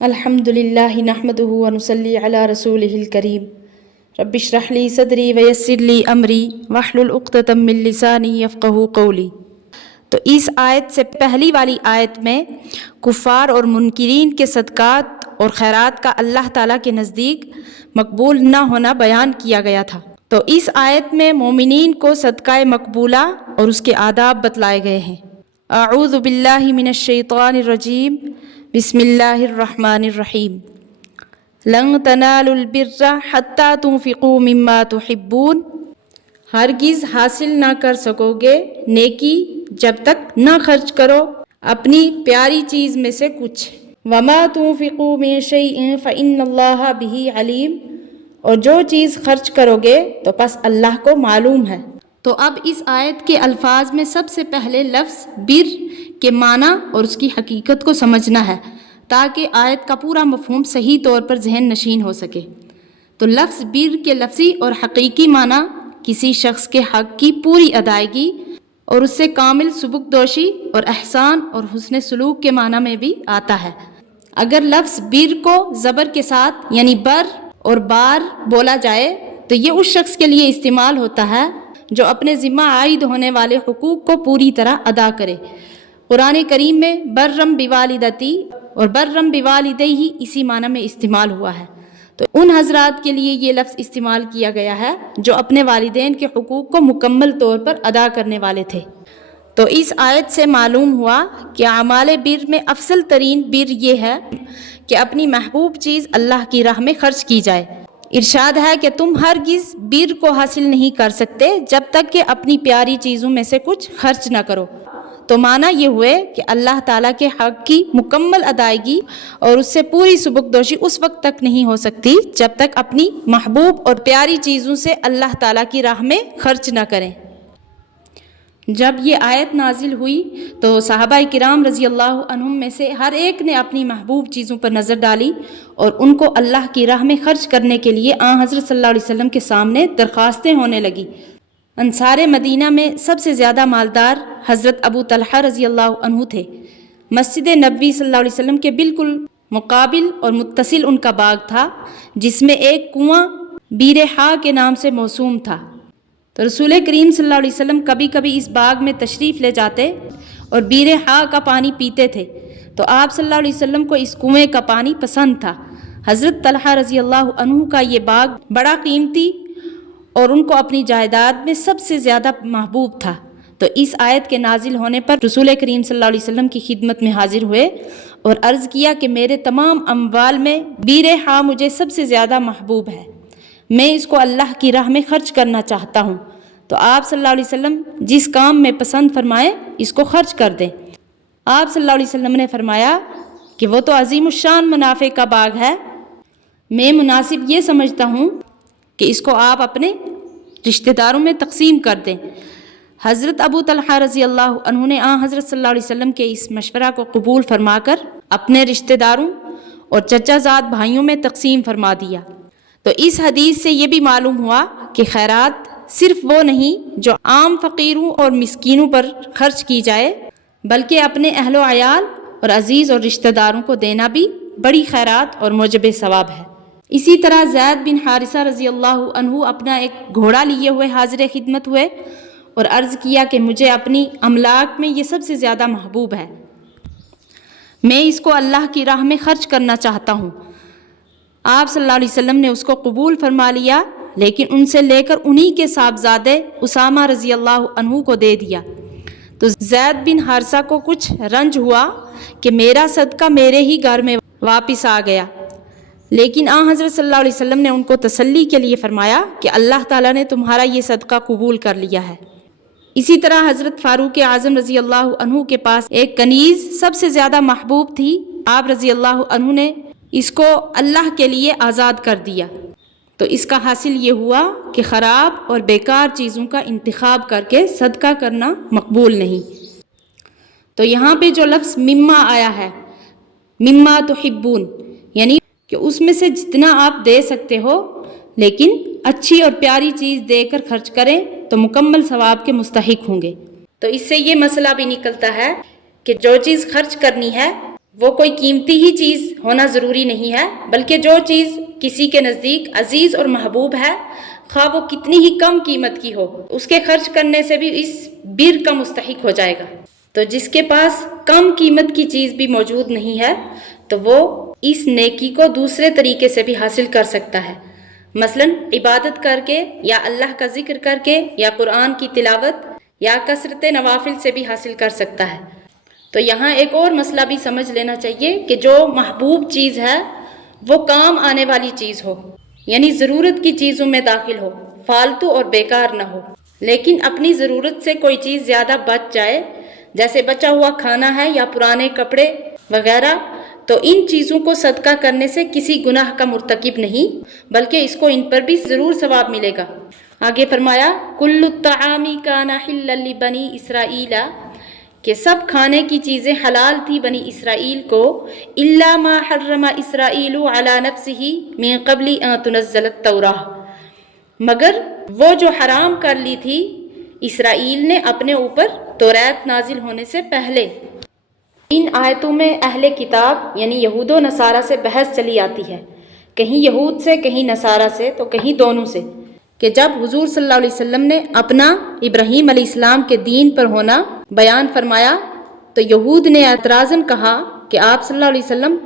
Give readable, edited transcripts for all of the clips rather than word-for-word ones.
الحمد للہ نحمدہ ونصلی علی رسولہ الکریم رب اشرح لی صدری ویسر لی امری واحلل عقدۃ من لسانی یفقہوا قولی۔ تو اس آیت سے پہلی والی آیت میں کفار اور منکرین کے صدقات اور خیرات کا اللہ تعالیٰ کے نزدیک مقبول نہ ہونا بیان کیا گیا تھا۔ تو اس آیت میں مومنین کو صدقہ مقبولہ اور اس کے آداب بتلائے گئے ہیں۔ اعوذ باللہ من الشیطان الرجیم، بسم اللہ الرحمن الرحیم۔ لن تنالوا البر حتی تنفقوا مما تحبون، ہرگز حاصل نہ کر سکو گے نیکی جب تک نہ خرچ کرو اپنی پیاری چیز میں سے کچھ۔ وما تنفقوا من شیء فإن اللہ بہ علیم، اور جو چیز خرچ کرو گے تو پس اللہ کو معلوم ہے۔ تو اب اس آیت کے الفاظ میں سب سے پہلے لفظ بر کے معنی اور اس کی حقیقت کو سمجھنا ہے تاکہ آیت کا پورا مفہوم صحیح طور پر ذہن نشین ہو سکے۔ تو لفظ بر کے لفظی اور حقیقی معنی کسی شخص کے حق کی پوری ادائیگی اور اس سے کامل سبکدوشی اور احسان اور حسن سلوک کے معنی میں بھی آتا ہے۔ اگر لفظ بر کو زبر کے ساتھ یعنی بر اور بار بولا جائے تو یہ اس شخص کے لیے استعمال ہوتا ہے جو اپنے ذمہ عائد ہونے والے حقوق کو پوری طرح ادا کرے۔ قرآن کریم میں برم بوالدتی اور برم بوالدیہ اسی معنی میں استعمال ہوا ہے۔ تو ان حضرات کے لیے یہ لفظ استعمال کیا گیا ہے جو اپنے والدین کے حقوق کو مکمل طور پر ادا کرنے والے تھے۔ تو اس آیت سے معلوم ہوا کہ اعمال بر میں افضل ترین بر یہ ہے کہ اپنی محبوب چیز اللہ کی راہ میں خرچ کی جائے۔ ارشاد ہے کہ تم ہرگز بر کو حاصل نہیں کر سکتے جب تک کہ اپنی پیاری چیزوں میں سے کچھ خرچ نہ کرو۔ تو معنی یہ ہوئے کہ اللہ تعالیٰ کے حق کی مکمل ادائیگی اور اس سے پوری سبکدوشی اس وقت تک نہیں ہو سکتی جب تک اپنی محبوب اور پیاری چیزوں سے اللہ تعالیٰ کی راہ میں خرچ نہ کریں۔ جب یہ آیت نازل ہوئی تو صحابہ کرام رضی اللہ عنہم میں سے ہر ایک نے اپنی محبوب چیزوں پر نظر ڈالی اور ان کو اللہ کی راہ میں خرچ کرنے کے لیے آن حضرت صلی اللہ علیہ وسلم کے سامنے درخواستیں ہونے لگی۔ انصار مدینہ میں سب سے زیادہ مالدار حضرت ابو طلحہ رضی اللہ عنہ تھے۔ مسجد نبوی صلی اللہ علیہ وسلم کے بالکل مقابل اور متصل ان کا باغ تھا جس میں ایک کنواں بیر ہا کے نام سے موسوم تھا۔ تو رسول کریم صلی اللہ علیہ وسلم کبھی کبھی اس باغ میں تشریف لے جاتے اور بیر ہا کا پانی پیتے تھے۔ تو آپ صلی اللہ علیہ وسلم کو اس کنویں کا پانی پسند تھا۔ حضرت طلحہ رضی اللہ عنہ کا یہ باغ بڑا قیمتی اور ان کو اپنی جائیداد میں سب سے زیادہ محبوب تھا۔ تو اس آیت کے نازل ہونے پر رسول کریم صلی اللہ علیہ وسلم کی خدمت میں حاضر ہوئے اور عرض کیا کہ میرے تمام اموال میں بیر ہا مجھے سب سے زیادہ محبوب ہے، میں اس کو اللہ کی راہ میں خرچ کرنا چاہتا ہوں۔ تو آپ صلی اللہ علیہ وسلم جس کام میں پسند فرمائیں اس کو خرچ کر دیں۔ آپ صلی اللہ علیہ وسلم نے فرمایا کہ وہ تو عظیم الشان منافع کا باغ ہے، میں مناسب یہ سمجھتا ہوں کہ اس کو آپ اپنے رشتہ داروں میں تقسیم کر دیں۔ حضرت ابو طلحہ رضی اللہ عنہ نے آن حضرت صلی اللہ علیہ وسلم کے اس مشورہ کو قبول فرما کر اپنے رشتہ داروں اور چچا زاد بھائیوں میں تقسیم فرما دیا۔ تو اس حدیث سے یہ بھی معلوم ہوا کہ خیرات صرف وہ نہیں جو عام فقیروں اور مسکینوں پر خرچ کی جائے، بلکہ اپنے اہل و عیال اور عزیز اور رشتہ داروں کو دینا بھی بڑی خیرات اور موجب ثواب ہے۔ اسی طرح زید بن حارثہ رضی اللہ عنہ اپنا ایک گھوڑا لیے ہوئے حاضر خدمت ہوئے اور عرض کیا کہ مجھے اپنی املاک میں یہ سب سے زیادہ محبوب ہے، میں اس کو اللہ کی راہ میں خرچ کرنا چاہتا ہوں۔ آپ صلی اللہ علیہ وسلم نے اس کو قبول فرما لیا، لیکن ان سے لے کر انہی کے صاحبزادے اسامہ رضی اللہ عنہ کو دے دیا۔ تو زید بن حارثہ کو کچھ رنج ہوا کہ میرا صدقہ میرے ہی گھر میں واپس آ گیا، لیکن آن حضرت صلی اللہ علیہ وسلم نے ان کو تسلی کے لیے فرمایا کہ اللہ تعالیٰ نے تمہارا یہ صدقہ قبول کر لیا ہے۔ اسی طرح حضرت فاروق اعظم رضی اللہ عنہ کے پاس ایک کنیز سب سے زیادہ محبوب تھی، آپ رضی اللہ عنہ نے اس کو اللہ کے لیے آزاد کر دیا۔ تو اس کا حاصل یہ ہوا کہ خراب اور بیکار چیزوں کا انتخاب کر کے صدقہ کرنا مقبول نہیں۔ تو یہاں پہ جو لفظ مما آیا ہے، مما تحبون، یعنی کہ اس میں سے جتنا آپ دے سکتے ہو لیکن اچھی اور پیاری چیز دے کر خرچ کریں تو مکمل ثواب کے مستحق ہوں گے۔ تو اس سے یہ مسئلہ بھی نکلتا ہے کہ جو چیز خرچ کرنی ہے وہ کوئی قیمتی ہی چیز ہونا ضروری نہیں ہے، بلکہ جو چیز کسی کے نزدیک عزیز اور محبوب ہے، خواہ وہ کتنی ہی کم قیمت کی ہو، اس کے خرچ کرنے سے بھی اس بر کا مستحق ہو جائے گا۔ تو جس کے پاس کم قیمت کی چیز بھی موجود نہیں ہے تو وہ اس نیکی کو دوسرے طریقے سے بھی حاصل کر سکتا ہے، مثلا عبادت کر کے، یا اللہ کا ذکر کر کے، یا قرآن کی تلاوت، یا کثرت نوافل سے بھی حاصل کر سکتا ہے۔ تو یہاں ایک اور مسئلہ بھی سمجھ لینا چاہیے کہ جو محبوب چیز ہے وہ کام آنے والی چیز ہو، یعنی ضرورت کی چیزوں میں داخل ہو، فالتو اور بیکار نہ ہو۔ لیکن اپنی ضرورت سے کوئی چیز زیادہ بچ جائے، جیسے بچا ہوا کھانا ہے یا پرانے کپڑے وغیرہ، تو ان چیزوں کو صدقہ کرنے سے کسی گناہ کا مرتکب نہیں، بلکہ اس کو ان پر بھی ضرور ثواب ملے گا۔ آگے فرمایا کل الطعام کان حلا لبنی اسرائیل، کہ سب کھانے کی چیزیں حلال تھی بنی اسرائیل کو، الا ما حرم اسرائیل علی نفسہ من قبل ان تنزل التوراۃ، مگر وہ جو حرام کر لی تھی اسرائیل نے اپنے اوپر توریت نازل ہونے سے پہلے۔ ان آیتوں میں اہل کتاب یعنی یہود و نصارہ سے بحث چلی آتی ہے، کہیں یہود سے، کہیں نصارہ سے، تو کہیں دونوں سے، کہ جب حضور صلی اللہ علیہ وسلم نے اپنا ابراہیم علیہ السلام کے دین پر ہونا بیان فرمایا تو یہود نے اعتراضاً کہا کہ آپ صلی اللہ علیہ وسلم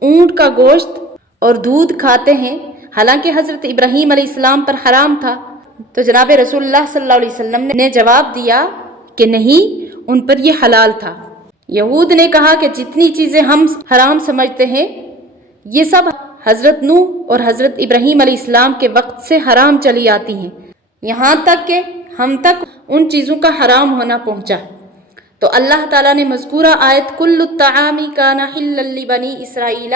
اونٹ کا گوشت اور دودھ کھاتے ہیں، حالانکہ حضرت ابراہیم علیہ السلام پر حرام تھا۔ تو جناب رسول اللہ صلی اللہ علیہ وسلم نے جواب دیا کہ نہیں، ان پر یہ حلال تھا۔ یہود نے کہا کہ جتنی چیزیں ہم حرام سمجھتے ہیں یہ سب حضرت نوح اور حضرت ابراہیم علیہ السلام کے وقت سے حرام چلی آتی ہیں، یہاں تک کہ ہم تک ان چیزوں کا حرام ہونا پہنچا۔ تو اللہ تعالیٰ نے مذکورہ آیت کل الطعام کان حلا لبنی اسرائیل،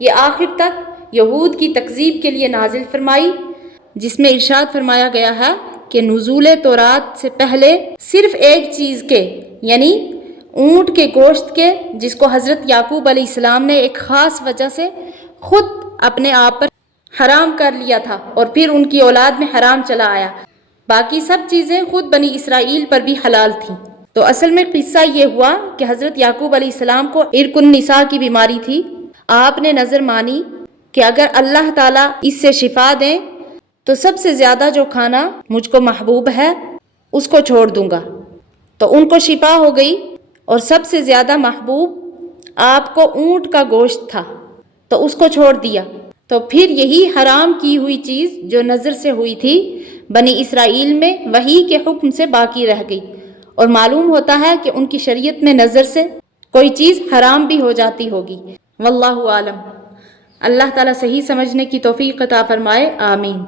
یہ آخر تک یہود کی تکذیب کے لیے نازل فرمائی، جس میں ارشاد فرمایا گیا ہے کہ نزول تورات سے پہلے صرف ایک چیز کے، یعنی اونٹ کے گوشت کے، جس کو حضرت یعقوب علیہ السلام نے ایک خاص وجہ سے خود اپنے آپ پر حرام کر لیا تھا اور پھر ان کی اولاد میں حرام چلا آیا، باقی سب چیزیں خود بنی اسرائیل پر بھی حلال تھیں۔ تو اصل میں قصہ یہ ہوا کہ حضرت یعقوب علیہ السلام کو عرق النساء کی بیماری تھی، آپ نے نظر مانی کہ اگر اللہ تعالیٰ اس سے شفا دیں تو سب سے زیادہ جو کھانا مجھ کو محبوب ہے اس کو چھوڑ دوں گا۔ تو ان کو شفا ہو گئی اور سب سے زیادہ محبوب آپ کو اونٹ کا گوشت تھا، تو اس کو چھوڑ دیا۔ تو پھر یہی حرام کی ہوئی چیز جو نظر سے ہوئی تھی بنی اسرائیل میں وحی کے حکم سے باقی رہ گئی، اور معلوم ہوتا ہے کہ ان کی شریعت میں نظر سے کوئی چیز حرام بھی ہو جاتی ہوگی۔ واللہ عالم۔ اللہ تعالیٰ صحیح سمجھنے کی توفیق عطا فرمائے، آمین۔